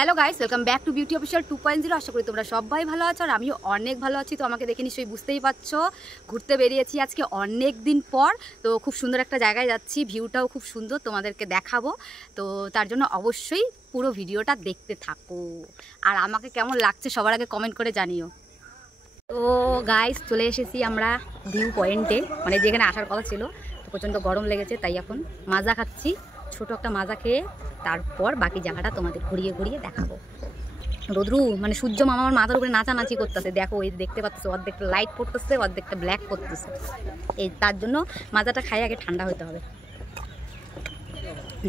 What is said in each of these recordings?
Hello guys, welcome back to beauty official 2.0। আশা করি তোমরা সবাই ভালো আছো আর আমিও অনেক ভালো আছি। তো আমাকে দেখে নিশ্চয়ই বুঝতেই পারছো, ঘুরতে বেরিয়েছি আজকে অনেক দিন পর। তো খুব সুন্দর একটা জায়গায় যাচ্ছি, ভিউটাও খুব সুন্দর, তোমাদেরকে দেখাবো। তো তার জন্য অবশ্যই পুরো ভিডিওটা দেখতে থাকো। আর আমাকে কেমন লাগছে সবার আগে কমেন্ট করে জানিও। তো গাইস, চলে এসেছি আমরা ভিউ পয়েন্টে, মানে যেখানে আসার কথা ছিল। তো প্রচণ্ড গরম লেগেছে, তাই এখন মাজা খাচ্ছি। ছোট একটা মাজা খেয়ে তারপর বাকি জায়গাটা তোমাদের ঘুরিয়ে ঘুরিয়ে দেখাবো। রোদ্রু মানে সূর্য মামা আমার মাথার উপরে নাচানাচি করতেছে, দেখো এই দেখতে পাচ্ছ, অর্ধেকটা লাইট পড়তেছে, অর্ধেকটা ব্ল্যাক করতেছে। এই তার জন্য মাজাটা খাই, আগে ঠান্ডা হতে হবে।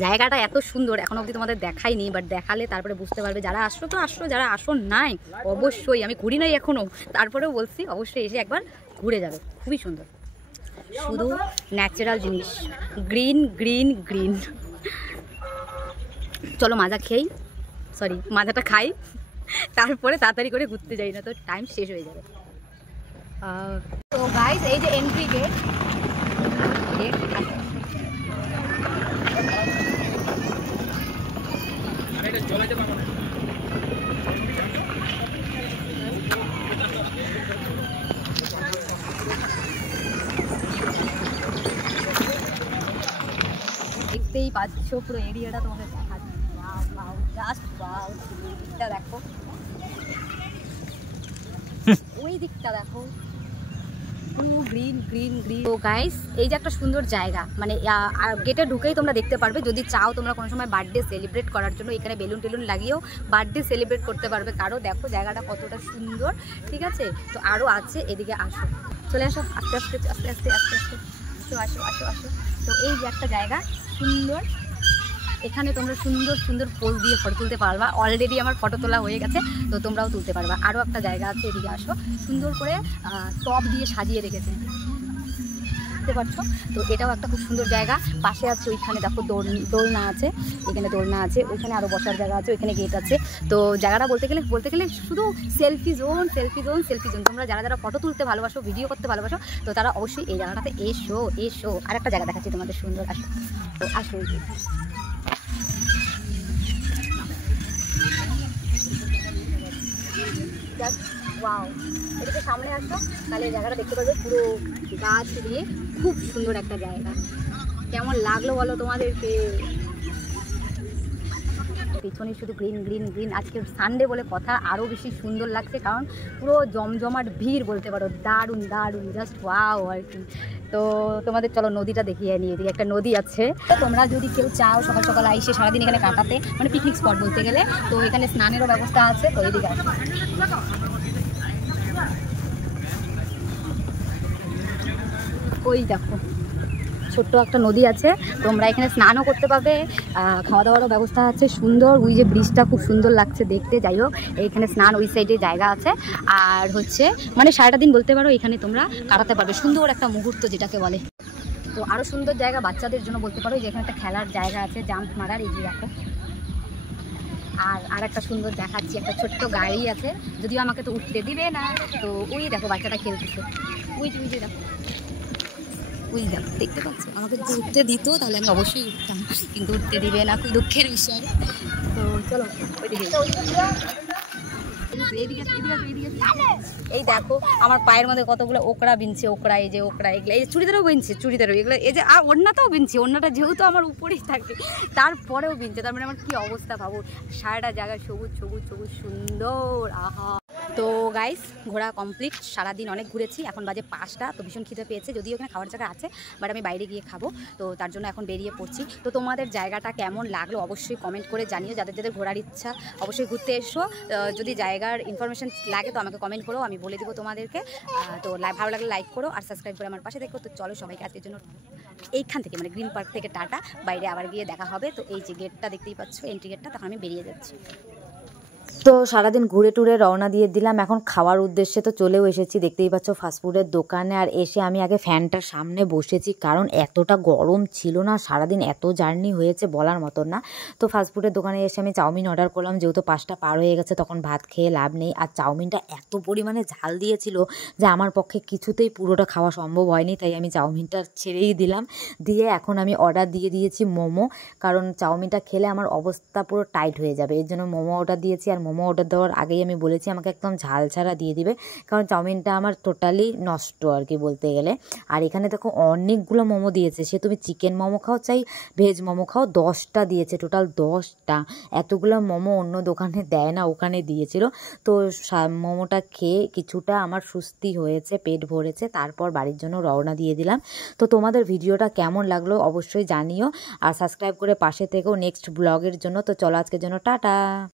জায়গাটা এত সুন্দর, এখন অবধি তোমাদের দেখাইনি, বাট দেখালে তারপরে বুঝতে পারবে। যারা আসছো তো আসছো, যারা আসো নাই অবশ্যই, আমি ঘুরি নাই এখনও, তারপরেও বলছি অবশ্যই এসে একবার ঘুরে যাবে। খুবই সুন্দর, শুধু ন্যাচারাল জিনিস, গ্রিন গ্রিন গ্রিন। চলো মাজা খেয়েই, সরি মাজাটা খাই, তারপরে তাড়াতাড়ি করে ঘুরতে যাই, না তো টাইম শেষ হয়ে যাবে। তো গাইস, এই যে এন্ট্রি গেট, দেখতেই পাচ্ছ পুরো এরিয়াটা তোমাদের দেখা যাচ্ছে। জাস্ট ওয়াও, দিকটা দেখো, ওই দিকটা দেখো, পুরো গ্রিন গ্রিন গ্রিন। তো গাইস, এই যে একটা সুন্দর জায়গা, মানে গেটে ঢুকেই তোমরা দেখতে পারবে। যদি চাও তোমরা কোনো সময় বার্থডে সেলিব্রেট করার জন্য, এখানে বেলুন টেলুন লাগিয়েও বার্থডে সেলিব্রেট করতে পারবে কারো। দেখো জায়গাটা কতটা সুন্দর, ঠিক আছে? তো আরও আছে, এদিকে আসো, চলে আসো, আস্তে আস্তে আস্তে আস্তে আস্তে আস্তে আসো আসো আসো। তো এই যে একটা জায়গা সুন্দর, এখানে তোমরা সুন্দর সুন্দর পোজ দিয়ে ফটো তুলতে পারবা। অলরেডি আমার ফটো তোলা হয়ে গেছে, তো তোমরাও তুলতে পারবা। আরও একটা জায়গা আছে, এদিকে আসো, সুন্দর করে টব দিয়ে সাজিয়ে রেখেছে, বুঝতে পারছো? তো এটাও একটা খুব সুন্দর জায়গা। পাশে আছে ওইখানে দেখো দোলনা আছে, এখানে দোলনা আছে, ওইখানে আরও বসার জায়গা আছে, ওইখানে গেট আছে। তো জায়গাটা বলতে গেলে শুধু selfie zone selfie zone selfie zone. তোমরা যারা ফটো তুলতে ভালোবাসো, ভিডিও করতে ভালোবাসো, তো তারা অবশ্যই এই জায়গাটাতে এসো এসো। আর একটা জায়গা দেখাচ্ছি তোমাদের সুন্দর, আসো তো আসো। জাস্ট ওয়াও, এদিকে সামনে আসো, তাহলে এই জায়গাটা দেখতে পাবে, পুরো গাছ দিয়ে খুব সুন্দর একটা জায়গা। কেমন লাগলো বলো তোমাদেরকে? পিছনে শুধু গ্রিন গ্রিন গ্রিন। আজকে সানডে বলে কথা, আরও বেশি সুন্দর লাগছে, কারণ পুরো জমজমাট ভিড় বলতে পারো। দারুণ দারুণ, জাস্ট ওয়াও আর কি। তো তোমাদের চলো নদীটা দেখিয়ে নিয়ে, এদিকে একটা নদী আছে। তোমরা যদি কেউ চাও সকাল সকাল আইসে সারাদিন এখানে কাটাতে, মানে পিকনিক স্পট বলতে গেলে, তো এখানে স্নানেরও ব্যবস্থা আছে। তো এদিকে আসো, ওই দেখো ছোট্ট একটা নদী আছে, তোমরা এখানে স্নানও করতে পারবে, খাওয়া দাওয়ারও ব্যবস্থা আছে সুন্দর। ওই যে ব্রিজটা খুব সুন্দর লাগছে দেখতে। যাই হোক, এইখানে স্নান ওই সাইডে জায়গা আছে। আর হচ্ছে মানে সারাটা দিন বলতে পারো এখানে তোমরা কাটাতে পারবে, সুন্দর একটা মুহূর্ত যেটাকে বলে। তো আরও সুন্দর জায়গা বাচ্চাদের জন্য বলতে পারো, যে এখানে একটা খেলার জায়গা আছে, জাম্প মারার, এই যে দেখো। আর একটা সুন্দর দেখাচ্ছি, একটা ছোট্ট গাড়ি আছে, যদিও আমাকে তো উঠতে দিবে না। তো ওই দেখো বাচ্চাটা খেলতেছে, ওই যে দেখো, ওই দেখো, দেখতে পাচ্ছ? আমাকে যদি উঠতে দিত তাহলে আমি অবশ্যই উঠতাম, কিন্তু উঠতে দিবে না, খুব দুঃখের বিষয়। তো চলো এই দেখো আমার পায়ের মধ্যে কতগুলো ওকড়া বিনছে, ওকড়া, এই যে ওকড়া, এগুলো এই যে চুড়িদারও বিনছে, চুড়িদারও এগুলো, এই যে আর ওড়নাটাও বিনছে, ওড়নাটা যেহেতু আমার উপরেই থাকে তারপরেও বিনছে। তার মানে আমার কি অবস্থা ভাবো, সারাটা জায়গায় সবুজ সবুজ সবুজ সুন্দর, আহা। তো গাইস, ঘোরা কমপ্লিট, সারাদিন অনেক ঘুরেছি, এখন বাজে 5টা। তো ভীষণ খিদে পেয়েছে, যদিও এখানে খাওয়ার জায়গা আছে, বাট আমি বাইরে গিয়ে খাবো। তো তার জন্য এখন বেরিয়ে পড়ছি। তো তোমাদের জায়গাটা কেমন লাগলো অবশ্যই কমেন্ট করে জানিও। যাদের যাদের ঘোরার ইচ্ছা অবশ্যই ঘুরতে এসো। যদি জায়গার ইনফরমেশন লাগে তো আমাকে কমেন্ট করো, আমি বলে দেবো তোমাদেরকে। তো ভালো লাগলে লাইক করো আর সাবস্ক্রাইব করে আমার পাশে দেখো। তো চলো সবাইকে আজকের জন্য এইখান থেকে, মানে গ্রিন পার্ক থেকে টাটা, বাইরে আবার গিয়ে দেখা হবে। তো এই যে গেটটা দেখতেই পাচ্ছ, এন্ট্রি গেটটা, তখন আমি বেরিয়ে যাচ্ছি। তো সারাদিন ঘুরে টুরে রওনা দিয়ে দিলাম এখন খাওয়ার উদ্দেশ্যে। তো চলেও এসেছি, দেখতেই পাচ্ছ ফাস্টফুডের দোকানে। আর এসে আমি আগে ফ্যানটার সামনে বসেছি, কারণ এতটা গরম ছিল না, সারাদিন এত জার্নি হয়েছে বলার মতন না। তো ফাস্টফুডের দোকানে এসে আমি চাউমিন অর্ডার করলাম, যেহেতু 5টা পার হয়ে গেছে, তখন ভাত খেয়ে লাভ নেই। আর চাউমিনটা এত পরিমাণে ঝাল দিয়েছিল যে আমার পক্ষে কিছুতেই পুরোটা খাওয়া সম্ভব হয়নি, তাই আমি চাউমিনটা ছেড়েই দিলাম। দিয়ে এখন আমি অর্ডার দিয়ে দিয়েছি মোমো, কারণ চাউমিনটা খেলে আমার অবস্থা পুরো টাইট হয়ে যাবে, এর জন্য মোমো অর্ডার দিয়েছি। আর মোমো অর্ডার দেওয়ার আগেই আমি বলেছি আমাকে একদম ঝাল ছাড়া দিয়ে দিবে, কারণ চাউমিনটা আমার টোটালি নষ্ট আর কি বলতে গেলে। আর এখানে দেখো অনেকগুলো মোমো দিয়েছে, সে তুমি চিকেন মোমো খাও চাই ভেজ মোমো খাও, 10টা দিয়েছে, টোটাল 10টা। এতগুলো মোমো অন্য দোকানে দেয় না, ওখানে দিয়েছিল। তো মোমোটা খেয়ে কিছুটা আমার সুস্থি হয়েছে, পেট ভরেছে, তারপর বাড়ির জন্য রওনা দিয়ে দিলাম। তো তোমাদের ভিডিওটা কেমন লাগলো অবশ্যই জানিও, আর সাবস্ক্রাইব করে পাশে থেকেও নেক্সট ব্লগের জন্য। তো চলো আজকের জন্য টাটা।